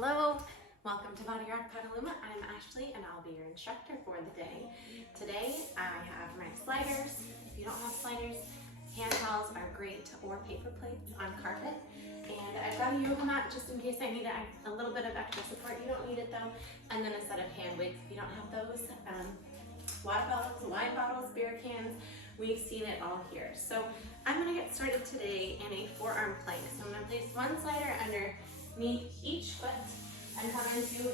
Hello, welcome to Body Rock Petaluma. I'm Ashley and I'll be your instructor for the day. Today I have my sliders. If you don't have sliders, hand towels are great, or paper plates on carpet. And I've got a yoga mat just in case I need a little bit of extra support. You don't need it though. And then a set of hand weights if you don't have those. Wine bottles, beer cans, we've seen it all here. So I'm gonna get started today in a forearm plank. So I'm gonna place one slider underneath each foot and come into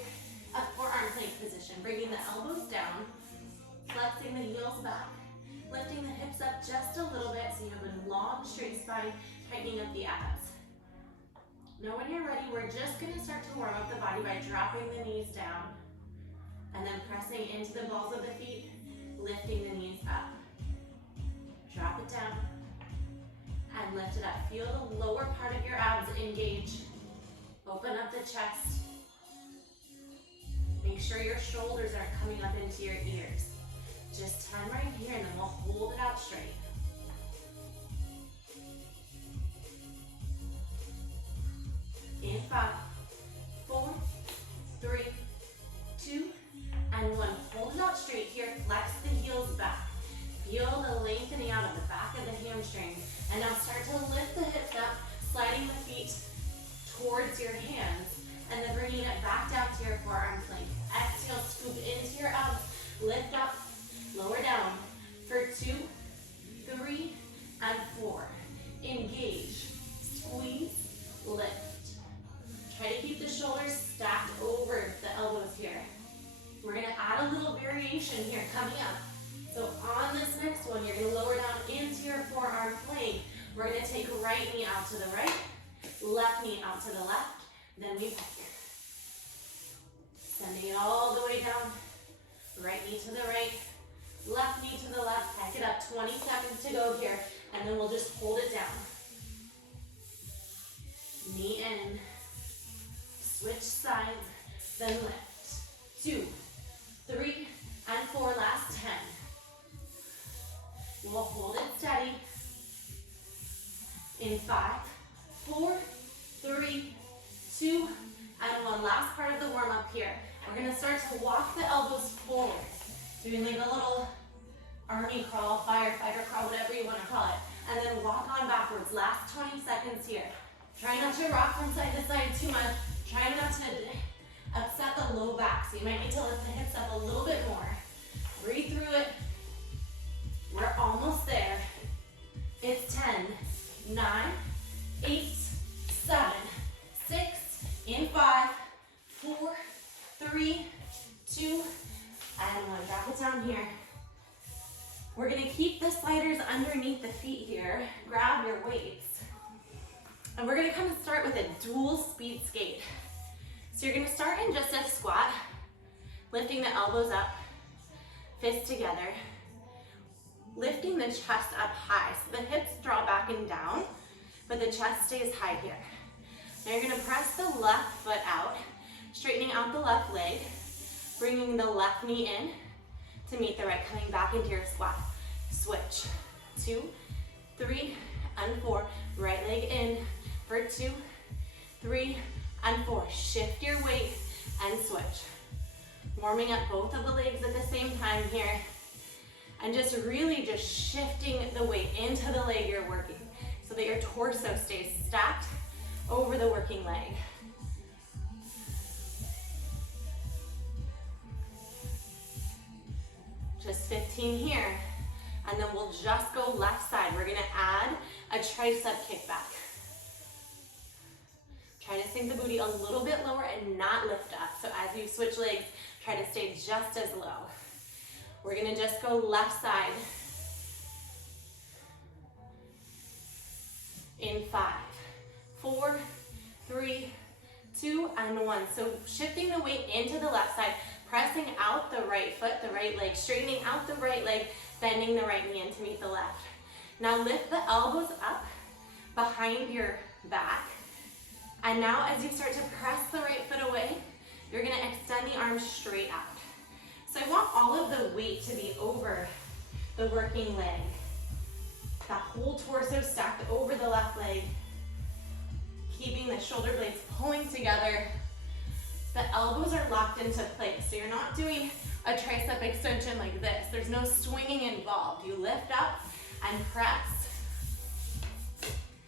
a forearm plank position, bringing the elbows down, flexing the heels back, lifting the hips up just a little bit so you have a long straight spine, tightening up the abs. Now when you're ready, we're just gonna start to warm up the body by dropping the knees down and then pressing into the balls of the feet, lifting the knees up. Drop it down and lift it up. Feel the lower part of your abs engage. Open up the chest. Make sure your shoulders aren't coming up into your ears. Just 10 right here and then we'll hold it out straight. In 5, 4, 3, 2, and 1. Hold it out straight here. Flex the heels back. Feel the lengthening out of the back of the hamstring. And now start to lift the hips up, sliding the feet towards your hands, and then bringing it back down to your forearm plank. Exhale, scoop into your abs, lift up, lower down for 2, 3, and 4. Engage, squeeze, lift. Try to keep the shoulders stacked over the elbows here. We're gonna add a little variation here coming up. So on this next one, you're gonna lower down into your forearm plank. We're gonna take right knee out to the right, left knee out to the left, then we peck. Sending it all the way down, right knee to the right, left knee to the left, peck it up, 20 seconds to go here, and then we'll just hold it down. Knee in, switch sides, then lift. 2, 3, and 4, last 10. We'll hold it steady. In 5, 4, 3, 2, and 1. Last part of the warm up here. We're gonna start to walk the elbows forward. Doing like a little army crawl, firefighter crawl, whatever you wanna call it. And then walk on backwards. Last 20 seconds here. Try not to rock from side to side too much. Try not to upset the low back. So you might need to lift the hips up a little bit more. Breathe through it. We're almost there. It's 10, 9, 8, 7, 6, in 5, 4, 3, 2, and 1. Drop it down here. We're gonna keep the sliders underneath the feet here. Grab your weights. And we're gonna kind of start with a dual speed skate. So you're gonna start in just a squat, lifting the elbows up, fists together, lifting the chest up high. So the hips draw back and down, but the chest stays high here. Now you're gonna press the left foot out, straightening out the left leg, bringing the left knee in to meet the right, coming back into your squat. Switch. 2, 3, and 4. Right leg in for 2, 3, and 4. Shift your weight and switch. Warming up both of the legs at the same time here. And just really just shifting the weight into the leg you're working so that your torso stays stacked over the working leg. Just 15 here. And then we'll just go left side. We're gonna add a tricep kickback. Try to sink the booty a little bit lower and not lift up. So as you switch legs, try to stay just as low. We're gonna just go left side. In 5, 4, 3, 2, and 1. So shifting the weight into the left side, pressing out the right foot, the right leg, straightening out the right leg, bending the right knee in to meet the left. Now lift the elbows up behind your back. And now as you start to press the right foot away, you're gonna extend the arms straight out. So I want all of the weight to be over the working leg. That whole torso stacked over the left leg. Keeping the shoulder blades pulling together. The elbows are locked into place, so you're not doing a tricep extension like this. There's no swinging involved. You lift up and press.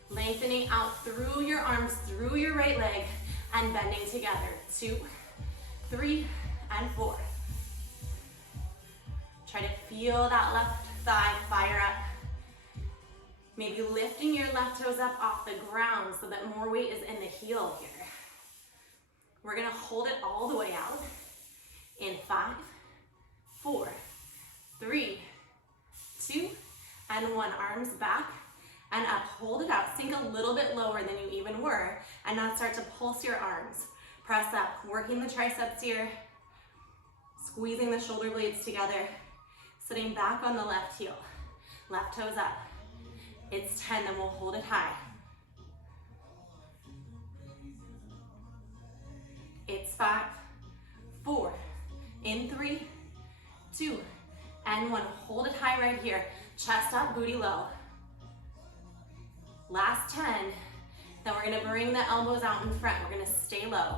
Lengthening out through your arms, through your right leg, and bending together. 2, 3, and 4. Try to feel that left thigh fire up. Maybe lifting your left toes up off the ground so that more weight is in the heel here. We're gonna hold it all the way out in 5, 4, 3, 2, and 1. Arms back and up. Hold it out. Sink a little bit lower than you even were, and now start to pulse your arms. Press up, working the triceps here, squeezing the shoulder blades together, sitting back on the left heel. Left toes up. It's 10, then we'll hold it high. It's 5, 4, in 3, 2, and 1. Hold it high right here. Chest up, booty low. Last 10, then we're gonna bring the elbows out in front. We're gonna stay low.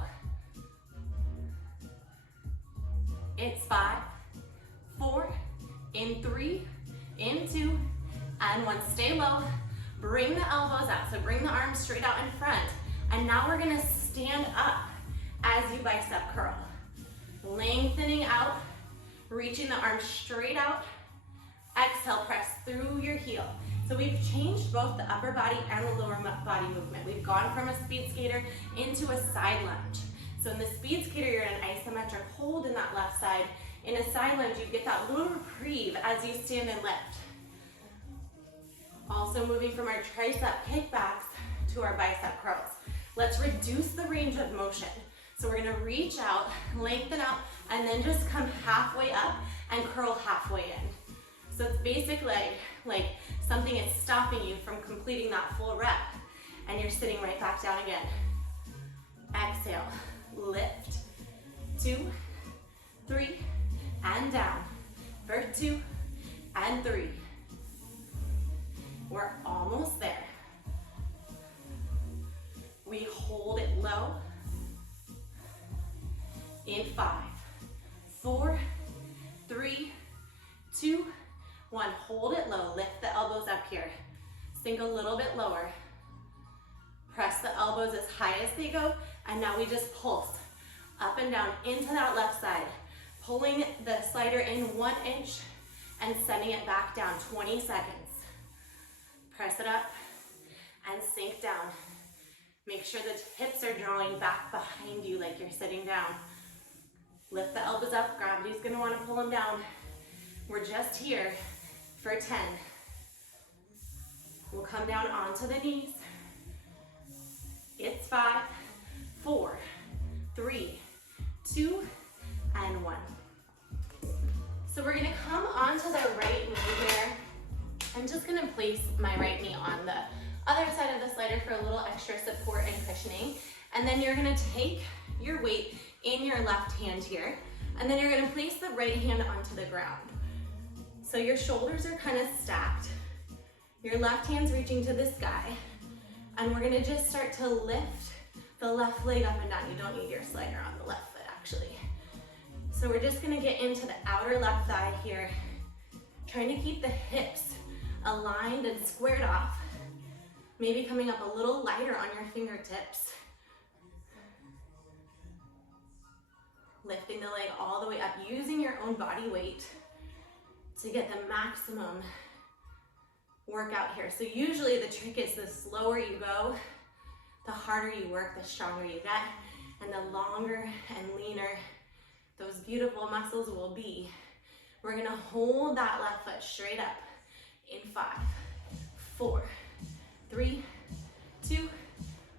It's 5, 4, in 3, in 2, and 1. Stay low. Bring the elbows out, so bring the arms straight out in front. And now we're gonna stand up as you bicep curl. Lengthening out, reaching the arms straight out. Exhale, press through your heel. So we've changed both the upper body and the lower body movement. We've gone from a speed skater into a side lunge. So in the speed skater, you're in an isometric hold in that left side. In a side lunge, you get that little reprieve as you stand and lift. Also moving from our tricep kickbacks to our bicep curls. Let's reduce the range of motion. So we're gonna reach out, lengthen out, and then just come halfway up and curl halfway in. So it's basically like something is stopping you from completing that full rep, and you're sitting right back down again. Exhale, lift, 2, 3, and down. For 2, and 3. We're almost there. We hold it low. In 5, 4, 3, 2, 1. Hold it low. Lift the elbows up here. Sink a little bit lower. Press the elbows as high as they go. And now we just pulse up and down into that left side. Pulling the slider in 1 inch and sending it back down. 20 seconds. Press it up and sink down. Make sure the hips are drawing back behind you like you're sitting down. Lift the elbows up. Gravity's gonna wanna pull them down. We're just here for 10. We'll come down onto the knees. It's 5, 4, 3, 2, and 1. So we're gonna come onto the right knee here. I'm just gonna place my right knee on the other side of the slider for a little extra support and cushioning. And then you're gonna take your weight in your left hand here, and then you're gonna place the right hand onto the ground. So your shoulders are kind of stacked. Your left hand's reaching to the sky, and we're gonna just start to lift the left leg up and down. You don't need your slider on the left foot, actually. So we're just gonna get into the outer left thigh here, trying to keep the hips aligned and squared off. Maybe coming up a little lighter on your fingertips. Lifting the leg all the way up, using your own body weight to get the maximum workout here. So usually the trick is the slower you go, the harder you work, the stronger you get, and the longer and leaner those beautiful muscles will be. We're gonna hold that left foot straight up in 5, 4, 3, 2,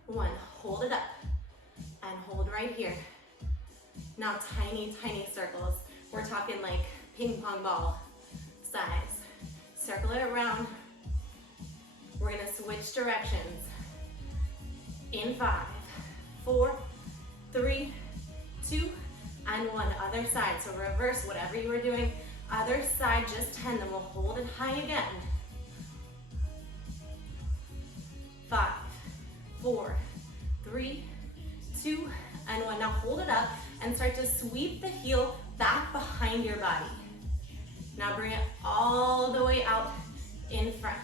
1. Hold it up and hold right here. Now tiny, tiny circles. We're talking like ping pong ball size. Circle it around. We're gonna switch directions. In 5, 4, 3, 2, and 1. Other side, so reverse whatever you were doing. Other side, just 10, then we'll hold it high again. 5, 4, 3, 2, and 1. Now hold it up and start to sweep the heel back behind your body. Now bring it all the way out in front.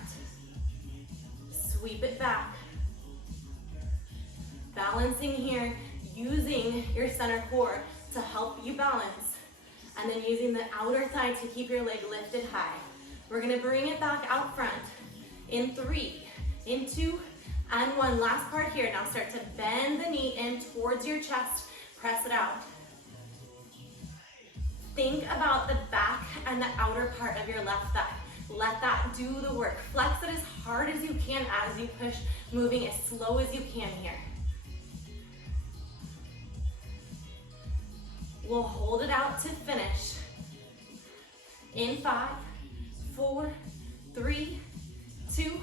Sweep it back. Balancing here, using your center core to help you balance, and then using the outer thigh to keep your leg lifted high. We're gonna bring it back out front in 3, in 2, and 1. Last part here. Now start to bend the knee in towards your chest, press it out. Think about the back and the outer part of your left thigh. Let that do the work. Flex it as hard as you can as you push, moving as slow as you can here. We'll hold it out to finish. In 5, 4, 3, 2,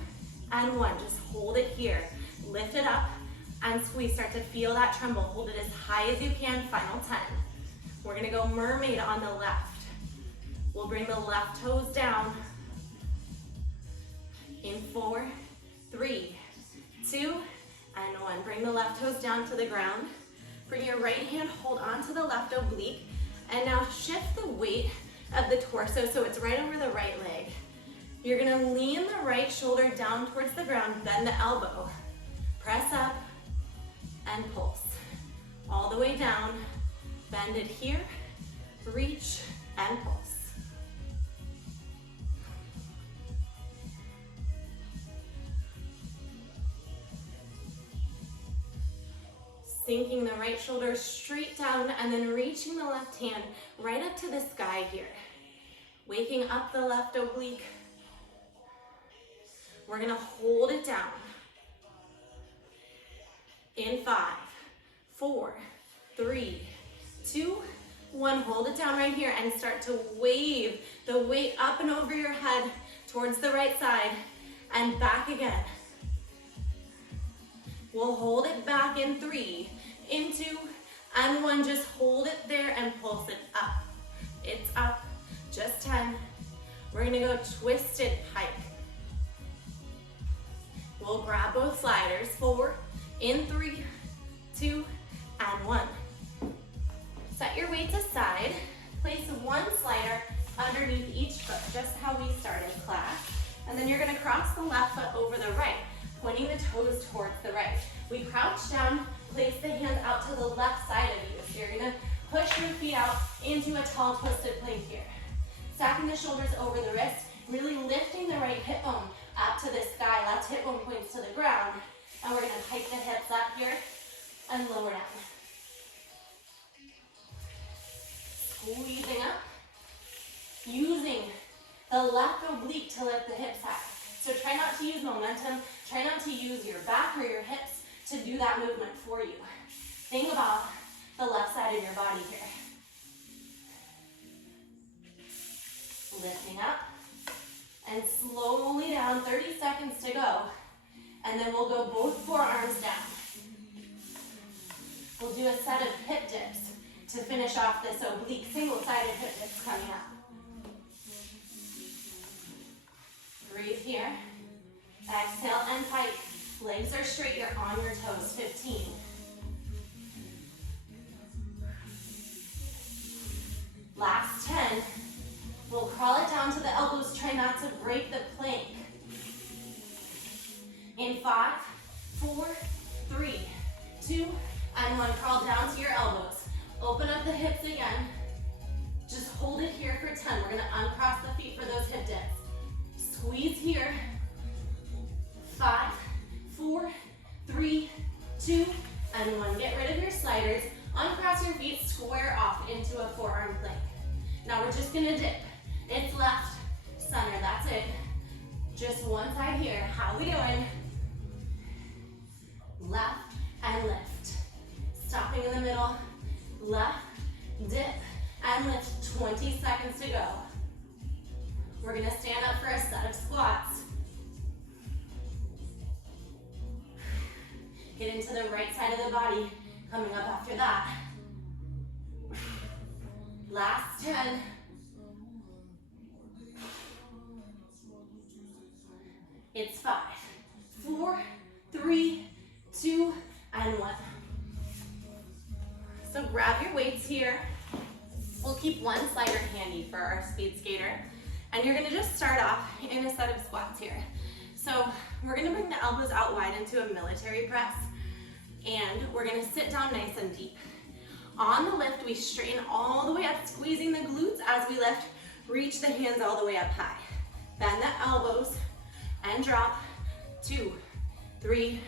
and 1. Just hold it here. Lift it up and squeeze. Start to feel that tremble. Hold it as high as you can. Final 10. We're gonna go mermaid on the left. We'll bring the left toes down. In 4, 3, 2, and 1. Bring the left toes down to the ground. Bring your right hand, hold onto the left oblique, and now shift the weight of the torso so it's right over the right leg. You're gonna lean the right shoulder down towards the ground, bend the elbow. Press up and pulse. All the way down, bend it here, reach and pulse. Sinking the right shoulder straight down and then reaching the left hand right up to the sky here. Waking up the left oblique. We're gonna hold it down. In 5, 4, 3, 2, 1. Hold it down right here and start to wave the weight up and over your head towards the right side and back again. We'll hold it back in 3, in 2, and 1. Just hold it there and pulse it up. It's up. Just 10. We're gonna go twisted pike. We'll grab both sliders. 4, in 3, 2, and 1. Set your weights aside. Place one slider underneath each foot, just how we started class. And then you're gonna cross the left foot over the right, pointing the toes towards the right. We crouch down, place the hands out to the left side of you. So you're gonna push your feet out into a tall twisted plank here. Stacking the shoulders over the wrist, really lifting the right hip bone up to the sky. Left hip bone points to the ground. And we're gonna hike the hips up here and lower down. Squeezing up, using the left oblique to lift the hips high. So try not to use momentum, try not to use your back or your hips to do that movement for you. Think about the left side of your body here. Lifting up and slowly down, 30 seconds to go. And then we'll go both forearms down. We'll do a set of hip dips to finish off this oblique, single-sided hip dips coming up. Breathe here. Exhale and pike. Legs are straight, you're on your toes. 15. Last 10. We'll crawl it down to the elbows. Try not to break the plank. In 5, 4, 3, 2, and 1. Crawl down to your elbows. Open up the hips again. Just hold it here for 10. We're gonna uncross the feet for those hip dips. Squeeze here. 5, 4, 3, 2, and 1. Get rid of your sliders. Uncross your feet, square off into a forearm plank. Now we're just gonna dip. It's left, center, that's it. Just one side here. How we doing? Left and lift. Stopping in the middle. Left, dip, and lift. 20 seconds to go. We're gonna stand up for a set of squats. Get into the right side of the body. Coming up after that. Last 10. It's 5, 4, 3, 2, and 1. So grab your weights here. We'll keep one slider handy for our speed skater. And you're gonna just start off in a set of squats here. So we're gonna bring the elbows out wide into a military press, and we're gonna sit down nice and deep. On the lift, we straighten all the way up, squeezing the glutes as we lift. Reach the hands all the way up high. Bend the elbows and drop. 2, 3,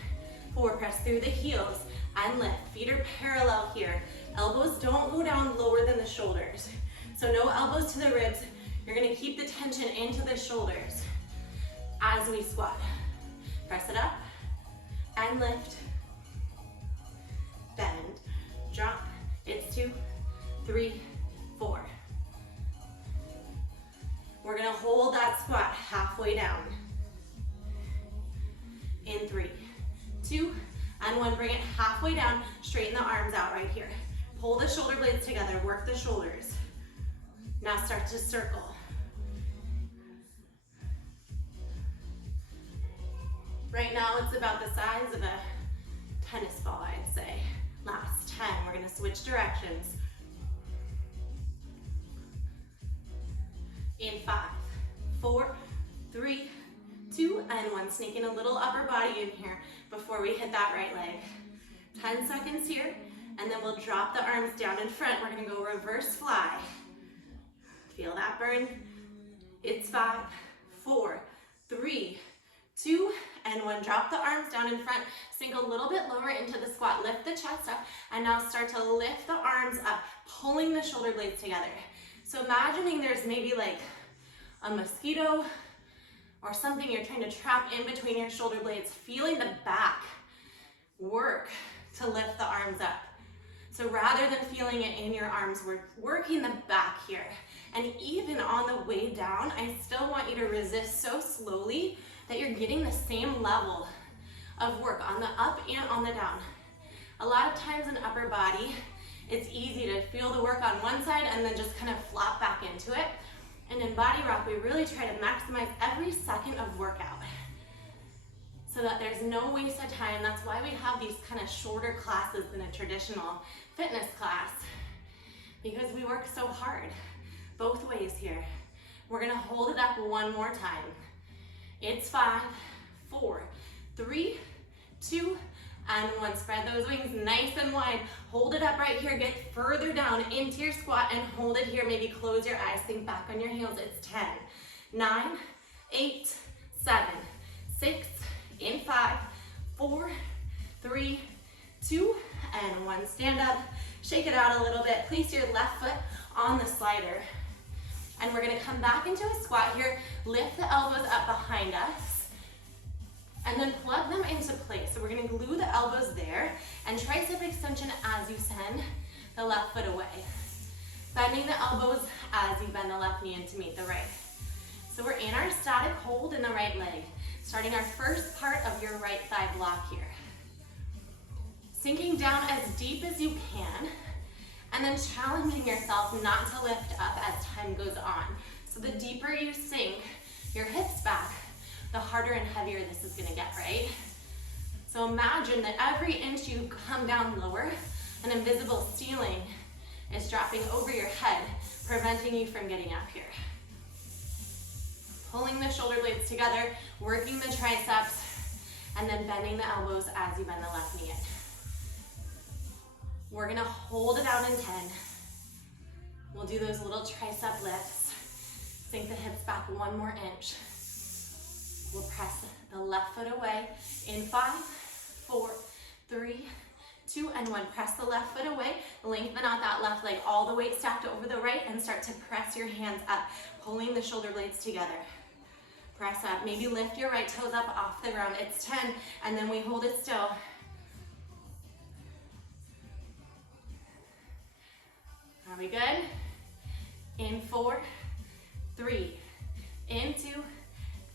4. Press through the heels and lift. Feet are parallel here. Elbows don't go down lower than the shoulders. So no elbows to the ribs. You're gonna keep the tension into the shoulders as we squat. Press it up and lift. Bend, drop. It's 2, 3, 4. We're gonna hold that squat halfway down. In 3, 2, and 1. Bring it halfway down. Straighten the arms out right here. Pull the shoulder blades together. Work the shoulders. Now start to circle. Right now it's about the size of a tennis ball, I'd say. Last 10. We're gonna switch directions. In 5, 4, 3, 2, and 1. Sneak in a little upper body in here before we hit that right leg. 10 seconds here, and then we'll drop the arms down in front. We're gonna go reverse fly. Feel that burn? It's 5, 4, 3, 2, and 1. Drop the arms down in front. Sink a little bit lower into the squat. Lift the chest up, and now start to lift the arms up, pulling the shoulder blades together. So imagining there's maybe like a mosquito or something you're trying to trap in between your shoulder blades, feeling the back work to lift the arms up. So rather than feeling it in your arms, we're working the back here. And even on the way down, I still want you to resist so slowly that you're getting the same level of work on the up and on the down. A lot of times in upper body, it's easy to feel the work on one side and then just kind of flop back into it. And in Body Rock, we really try to maximize every second of workout so that there's no waste of time. That's why we have these kind of shorter classes than a traditional fitness class, because we work so hard both ways here. We're gonna hold it up one more time. It's 5, 4, 3, 2, and 1. Spread those wings nice and wide. Hold it up right here. Get further down into your squat and hold it here. Maybe close your eyes. Think back on your heels. It's 10, 9, 8, 7, 6, in 5, 4, 3, 2, and 1. Stand up. Shake it out a little bit. Place your left foot on the slider. And we're going to come back into a squat here. Lift the elbows up behind us. And then plug them into place. So we're gonna glue the elbows there and tricep extension as you send the left foot away. Bending the elbows as you bend the left knee in to meet the right. So we're in our static hold in the right leg, starting our first part of your right thigh block here. Sinking down as deep as you can, and then challenging yourself not to lift up as time goes on. So the deeper you sink your hips back, the harder and heavier this is gonna get, right? So imagine that every inch you come down lower, an invisible ceiling is dropping over your head, preventing you from getting up here. Pulling the shoulder blades together, working the triceps, and then bending the elbows as you bend the left knee in. We're gonna hold it out in 10. We'll do those little tricep lifts. Sink the hips back one more inch. We'll press the left foot away in 5, 4, 3, 2, and 1. Press the left foot away. Lengthen out that left leg all the way stacked over the right and start to press your hands up, pulling the shoulder blades together. Press up. Maybe lift your right toes up off the ground. It's 10, and then we hold it still. Are we good? In 4, 3, in 2,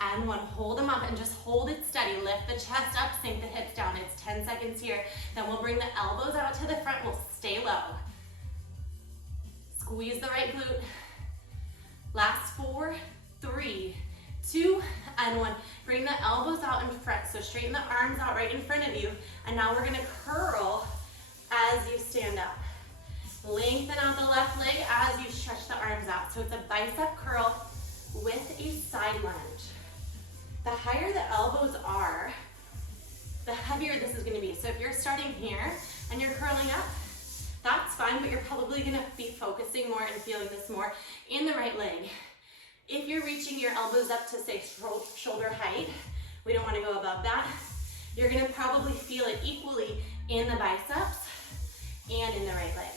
and 1. Hold them up and just hold it steady. Lift the chest up, sink the hips down. It's 10 seconds here. Then we'll bring the elbows out to the front. We'll stay low. Squeeze the right glute. Last 4, 3, 2, and 1. Bring the elbows out in front. So straighten the arms out right in front of you. And now we're gonna curl as you stand up. Lengthen out the left leg as you stretch the arms out. So it's a bicep curl with a side lunge. The higher the elbows are, the heavier this is gonna be. So if you're starting here and you're curling up, that's fine, but you're probably gonna be focusing more and feeling this more in the right leg. If you're reaching your elbows up to say shoulder height, we don't wanna go above that. You're gonna probably feel it equally in the biceps and in the right leg.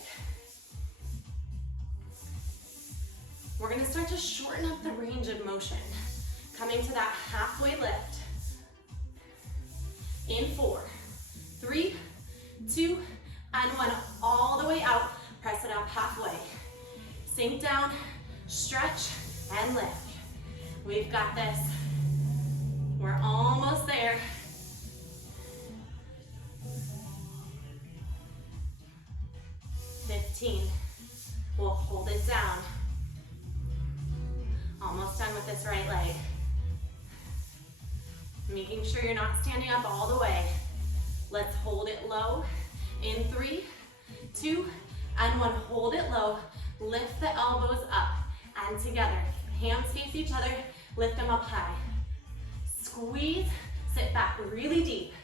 We're gonna start to shorten up the range of motion, coming to that halfway lift. In 4, 3, 2, and 1. All the way out, press it up halfway. Sink down, stretch, and lift. We've got this. We're almost there. We'll hold it down. Almost done with this right leg. Making sure you're not standing up all the way. Let's hold it low. In 3, 2, and 1. Hold it low. Lift the elbows up and together. Hands face each other. Lift them up high. Squeeze. Sit back really deep.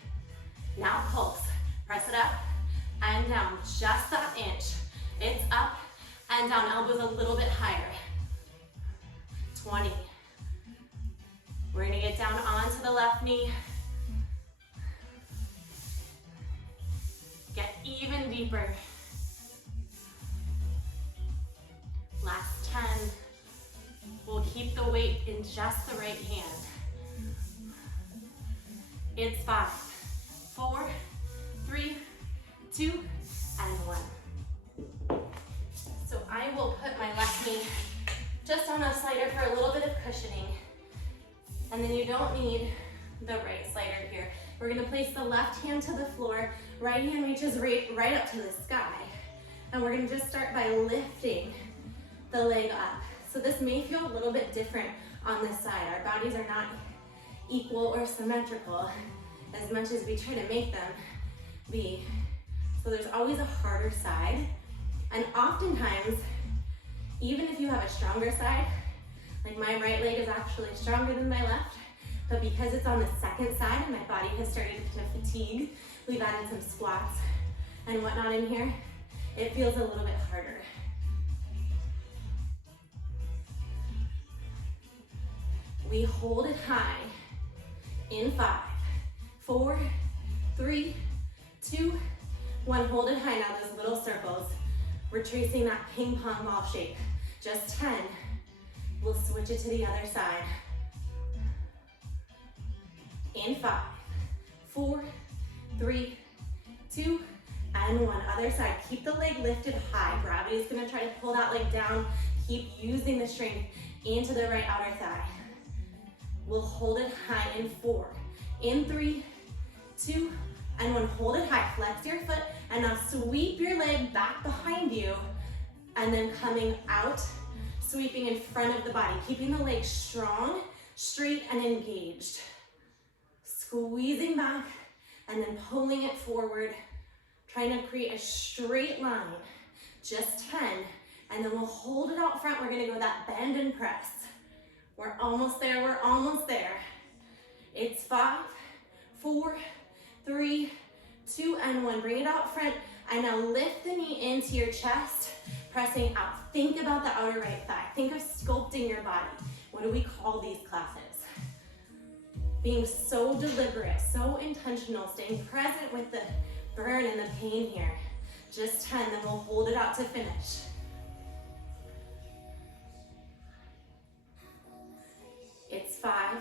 Now pulse. Press it up and down. Just that inch. It's up and down. Elbows a little bit higher. 20. We're gonna get down onto the left knee. Get even deeper. Last 10. We'll keep the weight in just the right hand. It's 5, 4, 3, 2, and 1. So I will put my left knee just on a slider for a little bit of cushioning. And then you don't need the right slider here. We're gonna place the left hand to the floor, right hand reaches right up to the sky. And we're gonna just start by lifting the leg up. So this may feel a little bit different on this side. Our bodies are not equal or symmetrical as much as we try to make them be. So there's always a harder side. And oftentimes, even if you have a stronger side, like my right leg is actually stronger than my left, but because it's on the second side and my body has started to kind of fatigue, we've added some squats and whatnot in here, it feels a little bit harder. We hold it high in 5, 4, 3, 2, 1. Hold it high now, those little circles. We're tracing that ping pong ball shape. Just 10. We'll switch it to the other side. In 5, 4, 3, 2, and 1. Other side. Keep the leg lifted high. Gravity is going to try to pull that leg down. Keep using the strength into the right outer thigh. We'll hold it high in 4. In 3, 2, and 1. Hold it high. Flex your foot. And now sweep your leg back behind you. And then coming out, sweeping in front of the body. Keeping the leg strong, straight, and engaged. Squeezing back and then pulling it forward. Trying to create a straight line. Just 10. And then we'll hold it out front. We're going to go that bend and press. We're almost there. We're almost there. It's 5, 4, 3, 2, and 1. Bring it out front. And now lift the knee into your chest, pressing out. Think about the outer right thigh. Think of sculpting your body. What do we call these classes? Being so deliberate, so intentional, staying present with the burn and the pain here. Just 10, then we'll hold it out to finish. It's 5,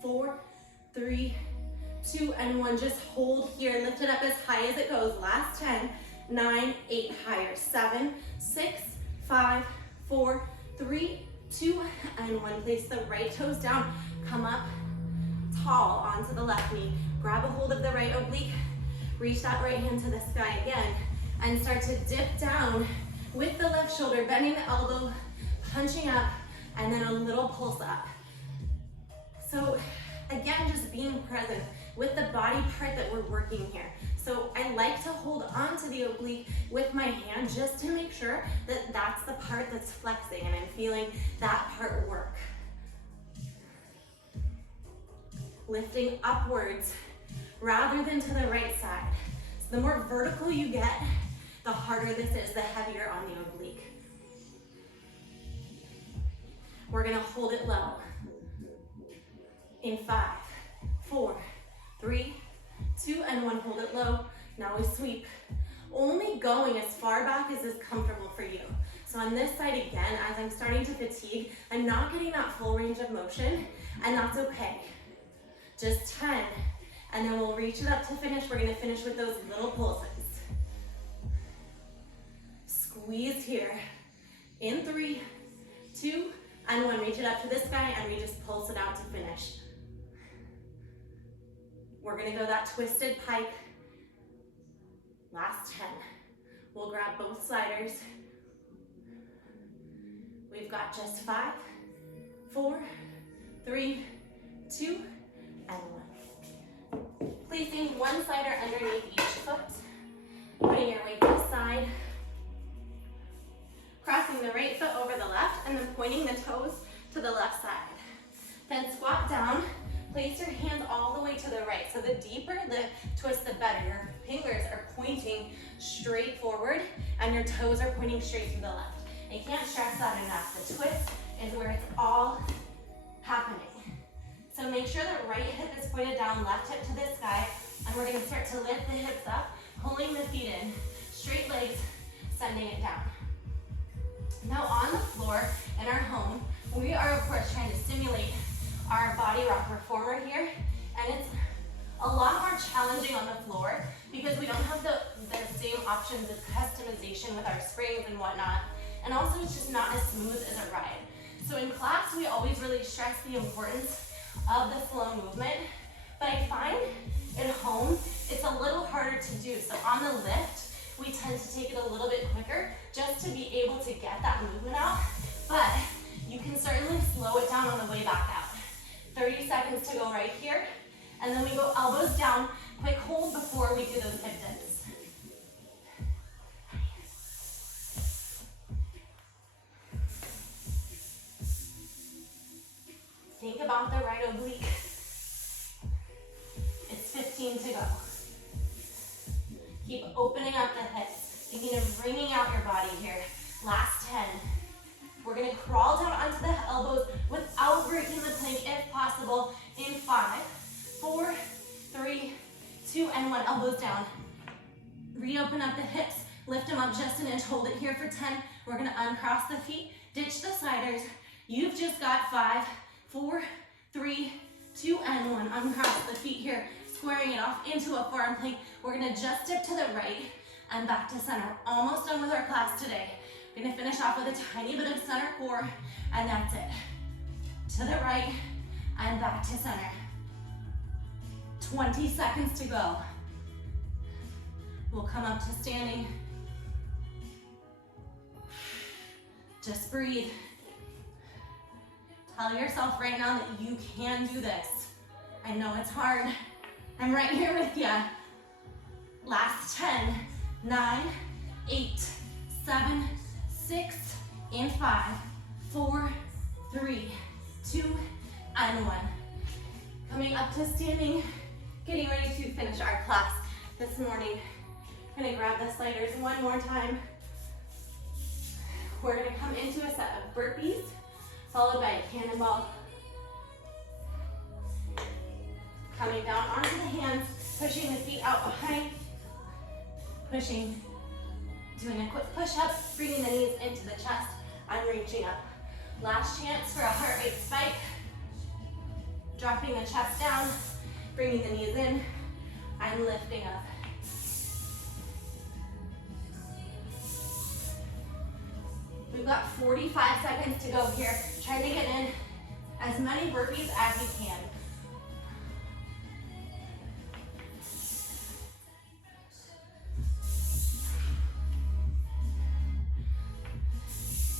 4, 3, 2, and 1. Just hold here. Lift it up as high as it goes. Last 10, 9, 8, higher. 7, 6, 5, 4, 3, 2, and 1. Place the right toes down. Come up tall onto the left knee. Grab a hold of the right oblique. Reach that right hand to the sky again. And start to dip down with the left shoulder, bending the elbow, punching up, and then a little pulse up. So again, just being present with the body part that we're working here. So I like to hold on to the oblique with my hand just to make sure that that's the part that's flexing and I'm feeling that part work. Lifting upwards rather than to the right side. So the more vertical you get, the harder this is, the heavier on the oblique. We're gonna hold it low. In 5, 4, 3, 2, and 1, hold it low. Now we sweep. Only going as far back as is comfortable for you. So on this side again, as I'm starting to fatigue, I'm not getting that full range of motion, and that's okay. Just 10, and then we'll reach it up to finish. We're gonna finish with those little pulses. Squeeze here. In 3, 2, and 1. Reach it up to this guy, and we just pulse it out to finish. We're gonna go that twisted pike. Last 10. We'll grab both sliders. We've got just 5, 4, 3, 2, and 1. Placing one slider underneath each foot. Putting your weight to the side. Crossing the right foot over the left and then pointing the toes to the left side. Then squat down. Place your hands all the way to the right. So the deeper the twist, the better. Your fingers are pointing straight forward and your toes are pointing straight to the left. And you can't stress that enough. The twist is where it's all happening. So make sure the right hip is pointed down, left hip to the sky, and we're gonna start to lift the hips up, pulling the feet in, straight legs, sending it down. Now on the floor in our home, we are of course trying to simulate our body rock reformer here, and it's a lot more challenging on the floor because we don't have the same options of customization with our springs and whatnot, and also it's just not as smooth as a ride. So in class, we always really stress the importance of the flow movement, but I find at home, it's a little harder to do. So on the lift, we tend to take it a little bit quicker just to be able to get that movement out, but you can certainly slow it down on the way back out. 30 seconds to go right here, and then we go elbows down, quick hold before we do those hip dips. Think about the right oblique. It's 15 to go. Keep opening up the hips, thinking of bringing out your body here. Last 10. We're gonna crawl down onto the elbows without breaking the plank if possible. In 5, 4, 3, 2, and 1. Elbows down. Reopen up the hips, lift them up just an inch, hold it here for 10. We're gonna uncross the feet, ditch the sliders. You've just got 5, 4, 3, 2, and 1. Uncross the feet here, squaring it off into a forearm plank. We're gonna just dip to the right and back to center. We're almost done with our class today. We're gonna finish off with a tiny bit of center core, and that's it. To the right and back to center. 20 seconds to go. We'll come up to standing. Just breathe. Tell yourself right now that you can do this. I know it's hard. I'm right here with you. Last 10, 9, 8, 7, 6, and 5, 4, 3, 2, and 1. Coming up to standing, getting ready to finish our class this morning. I'm gonna grab the sliders one more time. We're gonna come into a set of burpees, followed by a cannonball. Coming down onto the hands, pushing the feet out behind, pushing, doing a quick push-up, bringing the knees into the chest, and reaching up. Last chance for a heart rate spike. Dropping the chest down, bringing the knees in, and lifting up. We've got 45 seconds to go here. Try to get in as many burpees as you can.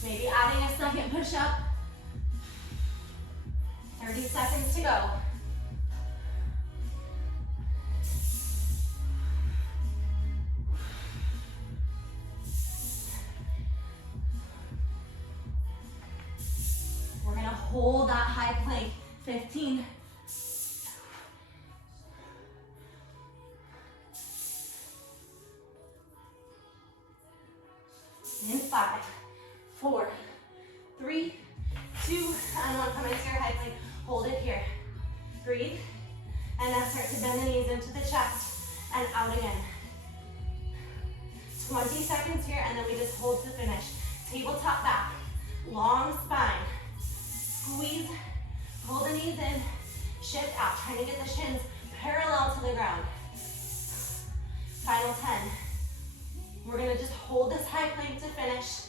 Maybe adding a second push-up. 30 seconds to go. hold that high plank. 15. In 5, 4, 3, 2, and 1. Come into your high plank. Hold it here. Breathe. And now start to bend the knees into the chest and out again. 20 seconds here, and then we just hold to finish. Tabletop back. Long spine. Squeeze. Pull the knees in. Shift out. Trying to get the shins parallel to the ground. Final 10. We're going to just hold this high plank to finish.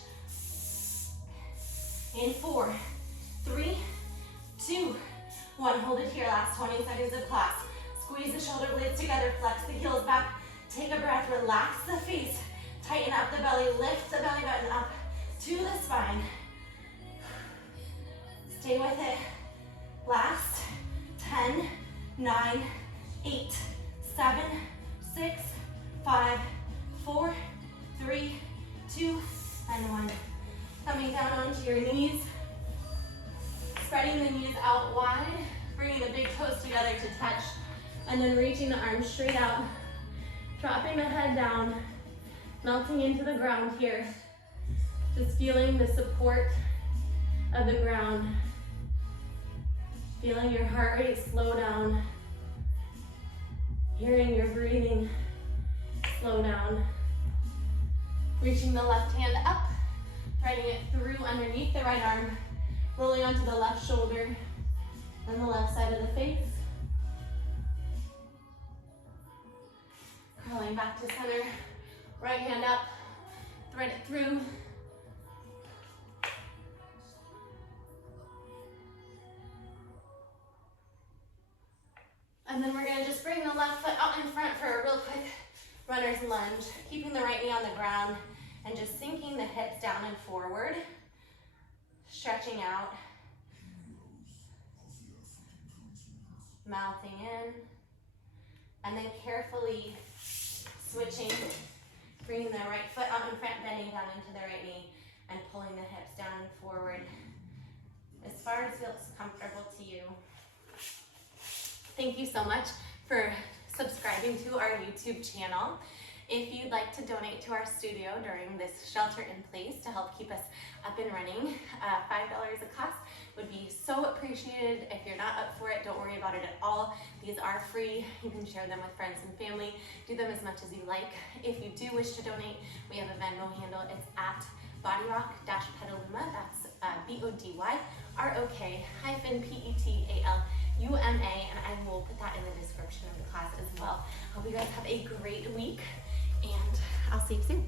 In 4, 3, 2, 1. Hold it here. Last 20 seconds of class. Squeeze the shoulder blades together. Flex the heels back. Take a breath. Relax the face. Tighten up the belly. Lift the belly button up to the spine. Stay with it. Last 10, 9, 8, 7, 6, 5, 4, 3, 2, and 1. Coming down onto your knees. Spreading the knees out wide. Bringing the big toes together to touch. And then reaching the arms straight out. Dropping the head down. Melting into the ground here. Just feeling the support of the ground. Feeling your heart rate slow down. Hearing your breathing slow down. Reaching the left hand up. Threading it through underneath the right arm. Rolling onto the left shoulder and the left side of the face. Curling back to center. Right hand up. Thread it through. And then we're going to just bring the left foot out in front for a real quick runner's lunge. Keeping the right knee on the ground and just sinking the hips down and forward. Stretching out. Mouthing in. And then carefully switching. Bringing the right foot out in front, bending down into the right knee, and pulling the hips down and forward. As far as feels comfortable to you. Thank you so much for subscribing to our YouTube channel. If you'd like to donate to our studio during this shelter in place to help keep us up and running, $5 a class would be so appreciated. If you're not up for it, don't worry about it at all. These are free. You can share them with friends and family. Do them as much as you like. If you do wish to donate, we have a Venmo handle. It's at bodyrock-petaluma. That's BODYROK-PETALUMA, and I will put that in the description of the class as well. Hope you guys have a great week, and I'll see you soon.